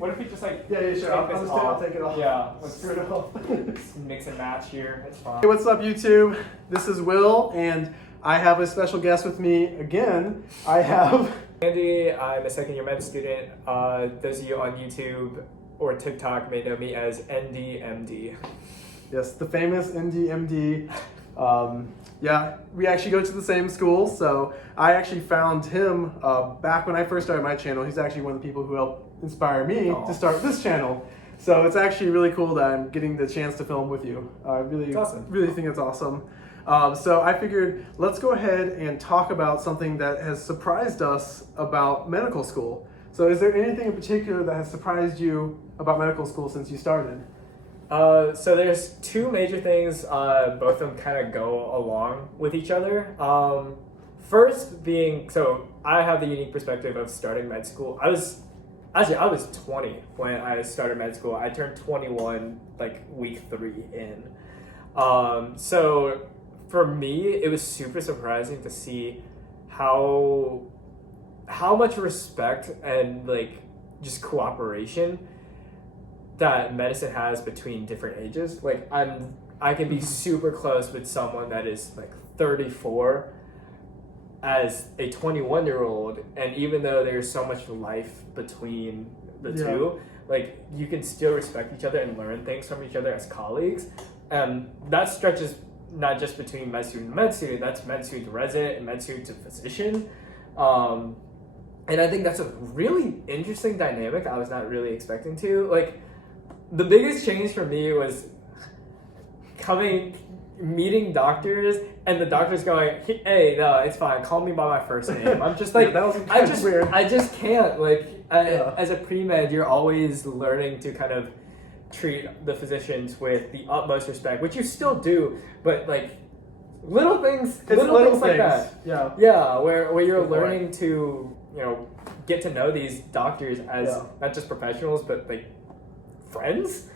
what if we just like Yeah, sure. I'll take it off. Yeah, let's screw it off. Mix and match here. It's fine. Hey, what's up, YouTube? This is Will, and I have a special guest with me again. I have Andy. I'm a second year med student. Those of you on YouTube or TikTok may know me as NDMD. Yes, the famous NDMD. Yeah, we actually go to the same school, so I actually found him back when I first started my channel. He's actually one of the people who helped inspire me to start this channel. So it's actually really cool that I'm getting the chance to film with you. I really think it's awesome. So I figured let's go ahead and talk about something that has surprised us about medical school. So is there anything in particular that has surprised you about medical school since you started? So there's two major things, both of them kind of go along with each other. First being, so I have the unique perspective of starting med school. I was 20 when I started med school. I turned 21 like week 3 in. So for me, it was super surprising to see how much respect and like just cooperation that medicine has between different ages. Like I can be super close with someone that is like 34 as a 21-year-old, and even though there's so much life between the two, like you can still respect each other and learn things from each other as colleagues. And that stretches not just between med student and med student, that's med student to resident and med student to physician. And I think that's a really interesting dynamic I was not really expecting to. Like, the biggest change for me was meeting doctors, and the doctors going, "Hey, no, it's fine. Call me by my first name." I'm just like, that was weird. I just can't. Like, as a pre-med, you're always learning to kind of treat the physicians with the utmost respect, which you still do, but like little things like that. Yeah, where you're learning to get to know these doctors as not just professionals, but like friends.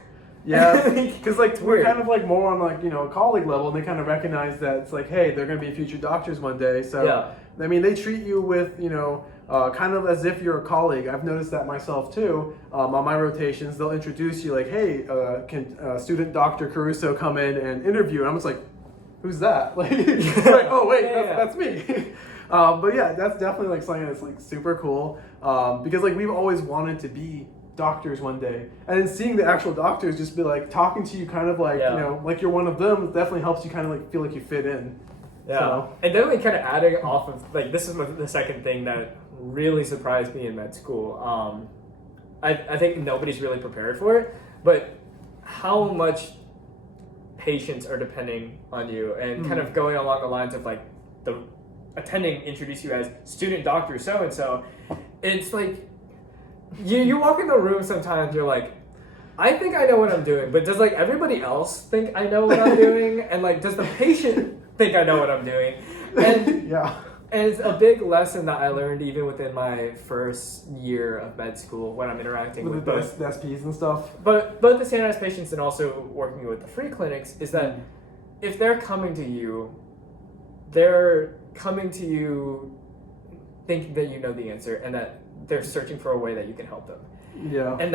Yeah, because like we're kind of like more on like colleague level, and they kind of recognize that it's like, hey, they're going to be future doctors one day. So I mean, they treat you with kind of as if you're a colleague. I've noticed that myself too. On my rotations, they'll introduce you like, hey, can student Dr. Caruso come in and interview? And I'm just like, who's that? Like, like oh wait, that's me. But yeah, that's definitely like something that's like super cool because like we've always wanted to be doctors one day, and then seeing the actual doctors just be like talking to you kind of like like you're one of them definitely helps you kind of like feel like you fit in. And then kind of adding off of like this is the second thing that really surprised me in med school. I think nobody's really prepared for it, but how much patients are depending on you, and kind of going along the lines of like the attending introduce you as student doctor so and so. It's like you walk in the room sometimes, you're like, I think I know what I'm doing, but does like everybody else think I know what I'm doing? And like, does the patient think I know what I'm doing? And and it's a big lesson that I learned even within my first year of med school when I'm interacting with both the SPs and stuff. But both the standardized patients and also working with the free clinics is that if they're coming to you thinking that you know the answer and that they're searching for a way that you can help them. Yeah. And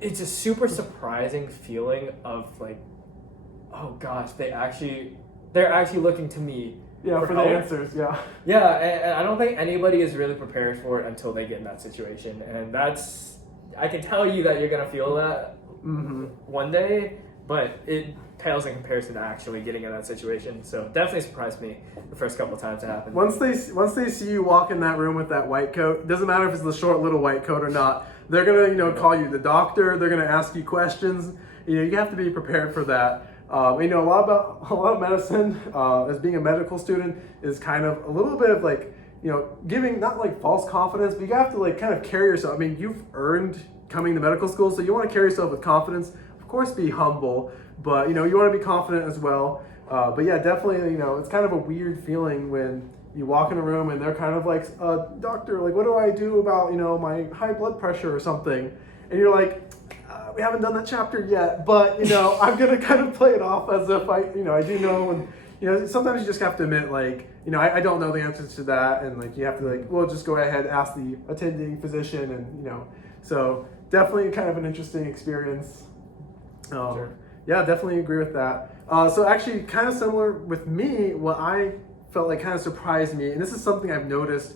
it's a super surprising feeling of like, oh gosh, they're actually looking to me for the answers. Yeah, and I don't think anybody is really prepared for it until they get in that situation. And I can tell you that you're gonna feel that one day, but it pales in comparison to actually getting in that situation. So definitely surprised me the first couple of times it happened. Once they see you walk in that room with that white coat, doesn't matter if it's the short little white coat or not, they're gonna call you the doctor. They're gonna ask you questions. You have to be prepared for that. A lot of medicine as being a medical student is kind of a little bit of like giving not like false confidence, but you have to like kind of carry yourself. I mean, you've earned coming to medical school, so you want to carry yourself with confidence. Of course, be humble, but you want to be confident as well. But yeah, definitely, it's kind of a weird feeling when you walk in a room and they're kind of like, doctor, like, what do I do about my high blood pressure or something? And you're like, we haven't done that chapter yet, but I'm gonna kind of play it off as if I do know. And sometimes you just have to admit, like, I don't know the answers to that, and like you have to like, well, just go ahead, ask the attending physician, and so definitely kind of an interesting experience. Sure. Yeah, definitely agree with that. So actually, kind of similar with me, what I felt like kind of surprised me, and this is something I've noticed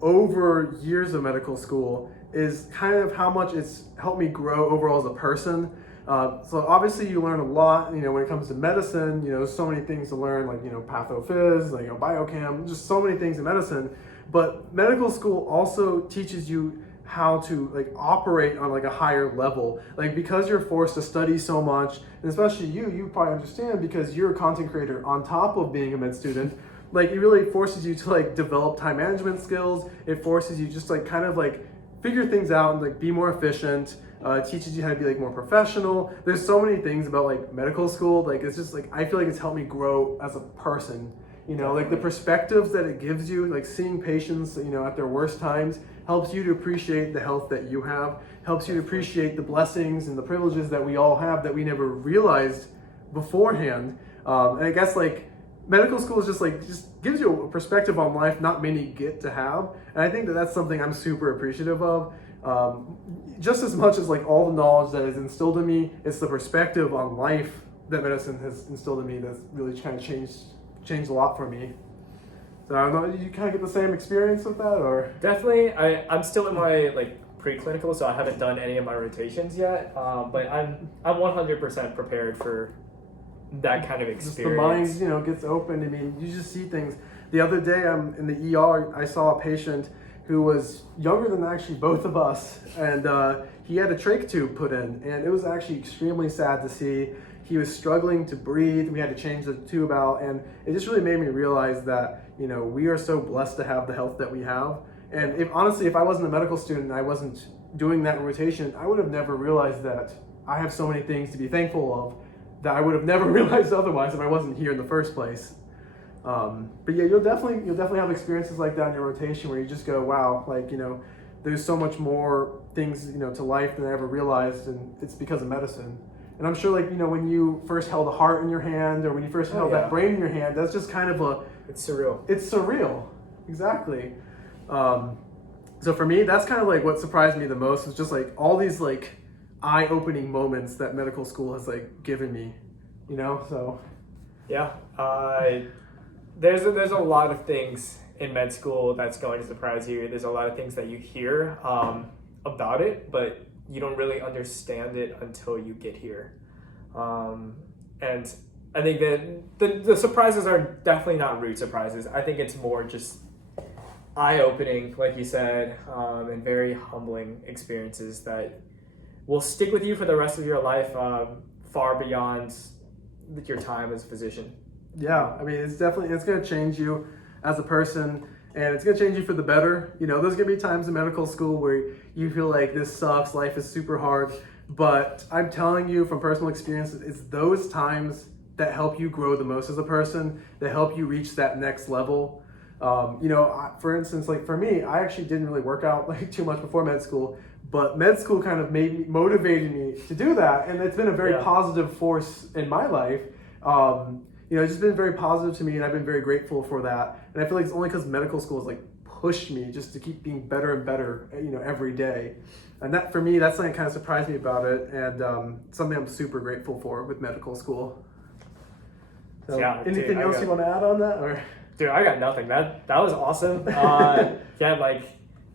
over years of medical school, is kind of how much it's helped me grow overall as a person. So obviously you learn a lot, when it comes to medicine, there's so many things to learn, like, pathophys, like, biochem, just so many things in medicine. But medical school also teaches you how to like operate on like a higher level, like because you're forced to study so much, and especially you probably understand because you're a content creator on top of being a med student. Like it really forces you to like develop time management skills. It forces you just like kind of like figure things out and like be more efficient. It teaches you how to be like more professional. There's so many things about like medical school. Like it's just like I feel like it's helped me grow as a person. Like the perspectives that it gives you, like seeing patients, at their worst times, helps you to appreciate the health that you have, helps you to appreciate the blessings and the privileges that we all have that we never realized beforehand. And I guess like medical school is just gives you a perspective on life not many get to have. And I think that that's something I'm super appreciative of. Just as much as like all the knowledge that is instilled in me, it's the perspective on life that medicine has instilled in me that's really kind of changed a lot for me. So I don't know, you kind of get the same experience with that, or? Definitely. I'm still in my like preclinical, so I haven't done any of my rotations yet. But I'm 100% prepared for that kind of experience. Just the mind, gets open. I mean, you just see things. The other day, I'm in the ER. I saw a patient who was younger than actually both of us, and he had a trach tube put in, and it was actually extremely sad to see. He was struggling to breathe. We had to change the tube out, and it just really made me realize that we are so blessed to have the health that we have. And if I wasn't a medical student and I wasn't doing that rotation, I would have never realized that I have so many things to be thankful of that I would have never realized otherwise if I wasn't here in the first place. But yeah, you'll definitely have experiences like that in your rotation where you just go, wow, like, there's so much more things, to life than I ever realized, and it's because of medicine. And I'm sure like, when you first held a heart in your hand or when you first held that brain in your hand, that's just kind of it's surreal. It's surreal. Exactly. So for me, that's kind of like what surprised me the most is just like all these like eye-opening moments that medical school has like given me, so. Yeah. There's a lot of things in med school that's going to surprise you. There's a lot of things that you hear about it, but you don't really understand it until you get here. And I think that the surprises are definitely not rude surprises. I think it's more just eye-opening, like you said, and very humbling experiences that will stick with you for the rest of your life, far beyond your time as a physician. Yeah, I mean, it's going to change you as a person, and it's going to change you for the better. There's going to be times in medical school where you feel like this sucks, life is super hard, but I'm telling you from personal experience, it's those times that help you grow the most as a person, that help you reach that next level. For instance, like for me, I actually didn't really work out like too much before med school, but med school kind of motivated me to do that, and it's been a very positive force in my life. It's just been very positive to me, and I've been very grateful for that. And I feel like it's only because medical school has like pushed me just to keep being better and better, every day. And that for me, that's something that kind of surprised me about it, and something I'm super grateful for with medical school. So, anything else you want to add on that, or? Dude, I got nothing. That was awesome.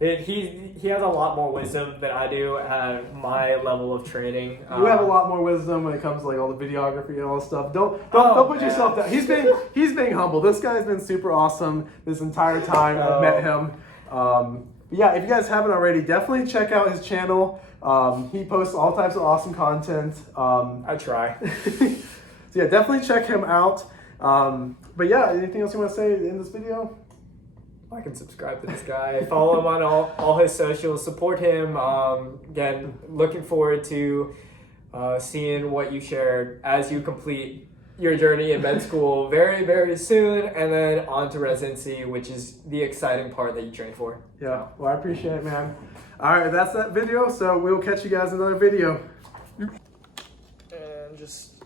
He has a lot more wisdom than I do at my level of training. You have a lot more wisdom when it comes to like all the videography and all this stuff. Don't put yourself down. He's being humble. This guy's been super awesome this entire time I've met him. Yeah, if you guys haven't already, definitely check out his channel. He posts all types of awesome content. I try. So yeah, definitely check him out. But yeah, anything else you want to say in this video? Like and subscribe to this guy. Follow him on all his socials. Support him. Again, looking forward to seeing what you shared as you complete your journey in med school very, very soon, and then on to residency, which is the exciting part that you train for. Yeah, well, I appreciate it, man. All right, that's that video. So we'll catch you guys in another video. And just